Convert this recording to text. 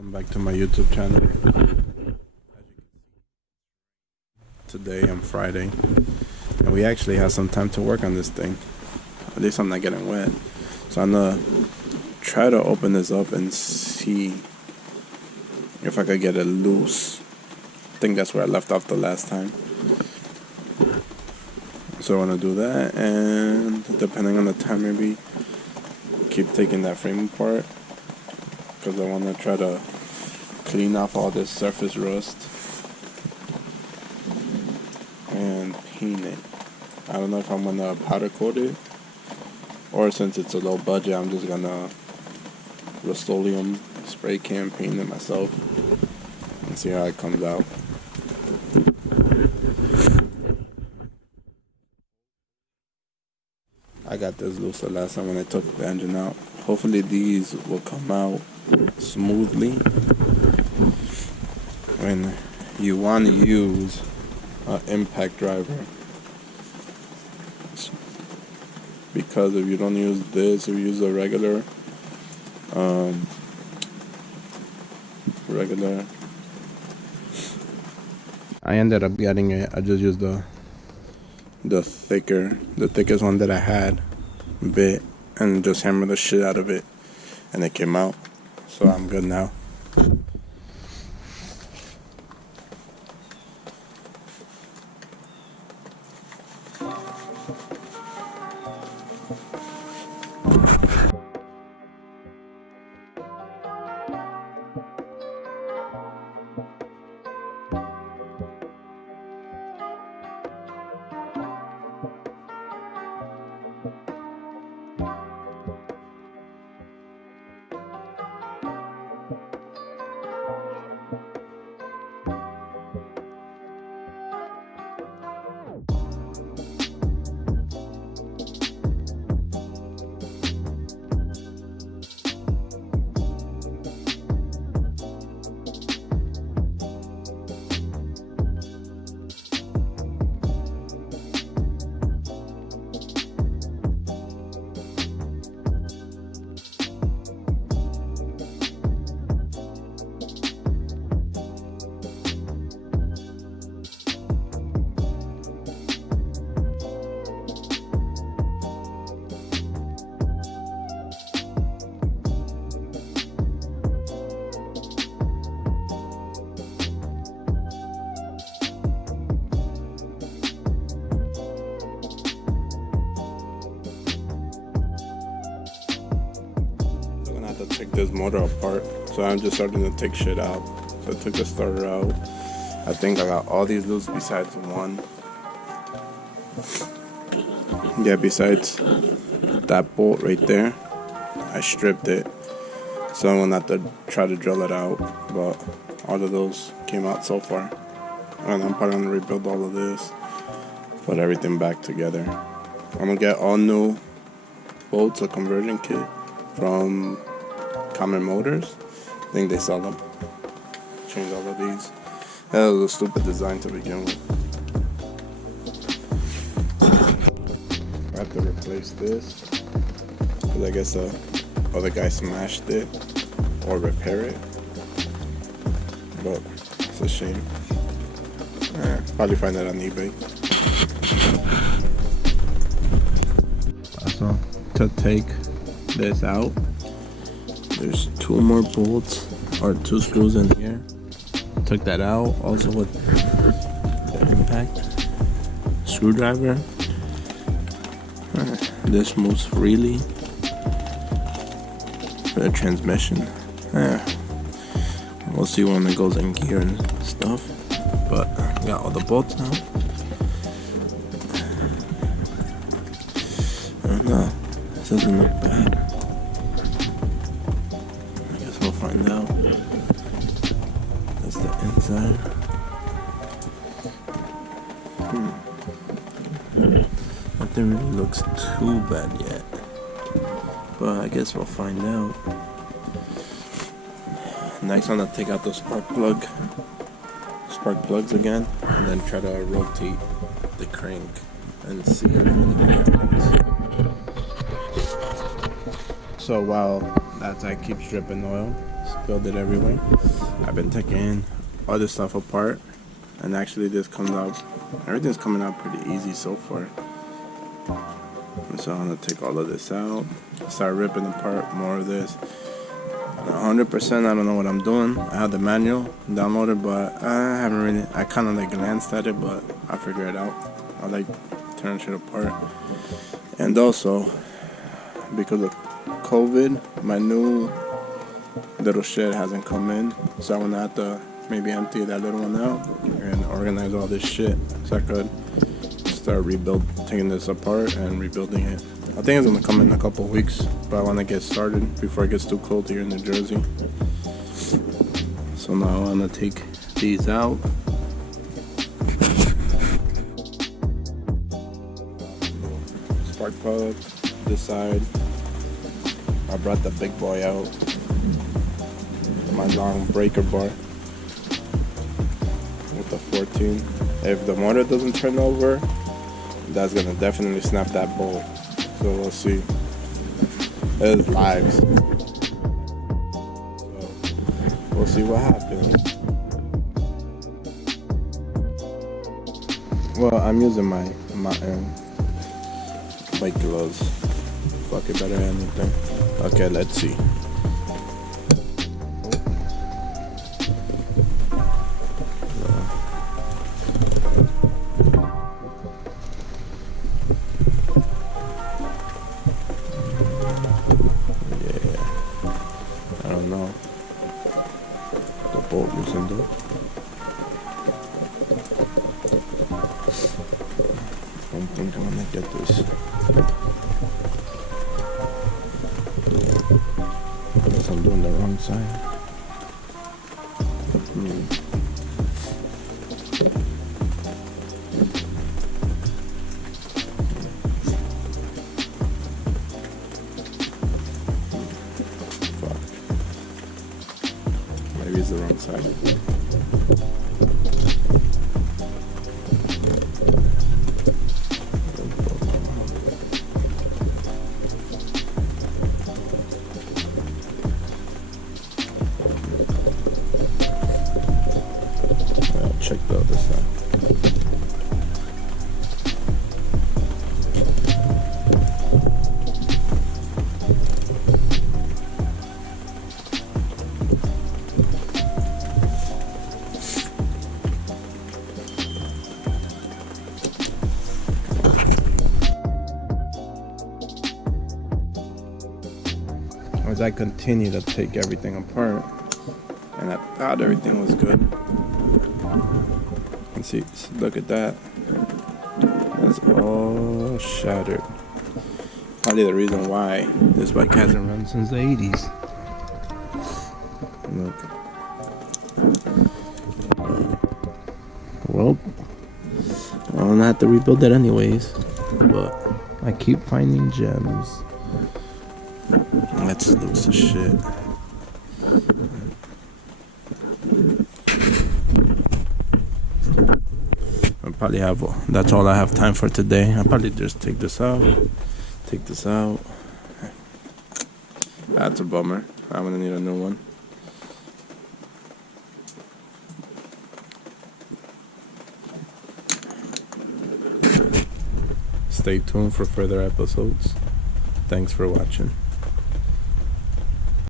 Welcome back to my YouTube channel. Today on Friday, and we actually have some time to work on this thing. At least I'm not getting wet. So I'm gonna try to open this up and see if I could get it loose. I think that's where I left off the last time. So I want to do that, and depending on the time, maybe keep taking that frame apart, because I want to try to clean off all this surface rust and paint it. I don't know if I'm gonna powder coat it, or since it's a low budget, I'm just gonna Rust-Oleum spray can paint it myself and see how it comes out. I got this loose the last time when I took the engine out. Hopefully these will come out smoothly. When you want to use an impact driver, because if you don't use this, if you use a regular I ended up getting it. I just used the thickest one that I had, bit, and just hammered the shit out of it, and it came out. So I'm good now. To take this motor apart, so I'm just starting to take shit out. So I took the starter out. I think I got all these loose besides one. Yeah, besides that bolt right there, I stripped it. So I'm gonna have to try to drill it out, but all of those came out so far, and I'm probably gonna rebuild all of this, put everything back together. I'm gonna get all new bolts, a conversion kit from Common Motors. I think they sell them. Change all of these. That was a stupid design to begin with. I have to replace this because I guess the other guy smashed it, or repair it. But it's a shame. Probably find that on eBay. So to take this out, there's two more bolts or two screws in here. Took that out also with the impact screwdriver. This moves freely for the transmission. We'll see when it goes in gear and stuff, but got all the bolts now. I don't know, this doesn't look bad. We'll find out. That's the inside. Nothing really looks too bad yet, but I guess we'll find out. Next, I'm gonna take out the spark plugs again, and then try to rotate the crank and see if anything happens. So while that I keep stripping oil, rebuild it everywhere. I've been taking other stuff apart, and actually this comes out, everything's coming out pretty easy so far. And so I'm gonna take all of this out, start ripping apart more of this. 100%, I don't know what I'm doing. I have the manual downloaded, but I haven't really, I kind of like glanced at it, but I figure it out. I like tearing shit apart. And also, because of COVID, my new little shed hasn't come in, so I'm gonna have to maybe empty that little one out and organize all this shit so I could start taking this apart and rebuilding it. I think it's gonna come in a couple of weeks, but I want to get started before it gets too cold here in New Jersey. So now I'm gonna take these out. Spark plug, this side. I brought the big boy out. My long breaker bar with the 14. If the motor doesn't turn over, that's gonna definitely snap that bolt. So we'll see. It's live. So we'll see what happens. Well, I'm using my bike gloves. Fuck it, better than anything. Okay, let's see. I don't know. The bolt loosened up. I don't think I'm gonna get this. I guess I'm doing the wrong side. Maybe it's the wrong side. I'll check the other side. As I continue to take everything apart, and I thought everything was good. And see, look at that. It's all shattered. Probably the reason why this bike hasn't run since the 80s. Look. Well, I'm gonna have to rebuild it anyways. But I keep finding gems. Let's lose the shit. I probably have, that's all I have time for today. I'll probably just take this out. That's a bummer. I'm gonna need a new one. Stay tuned for further episodes. Thanks for watching.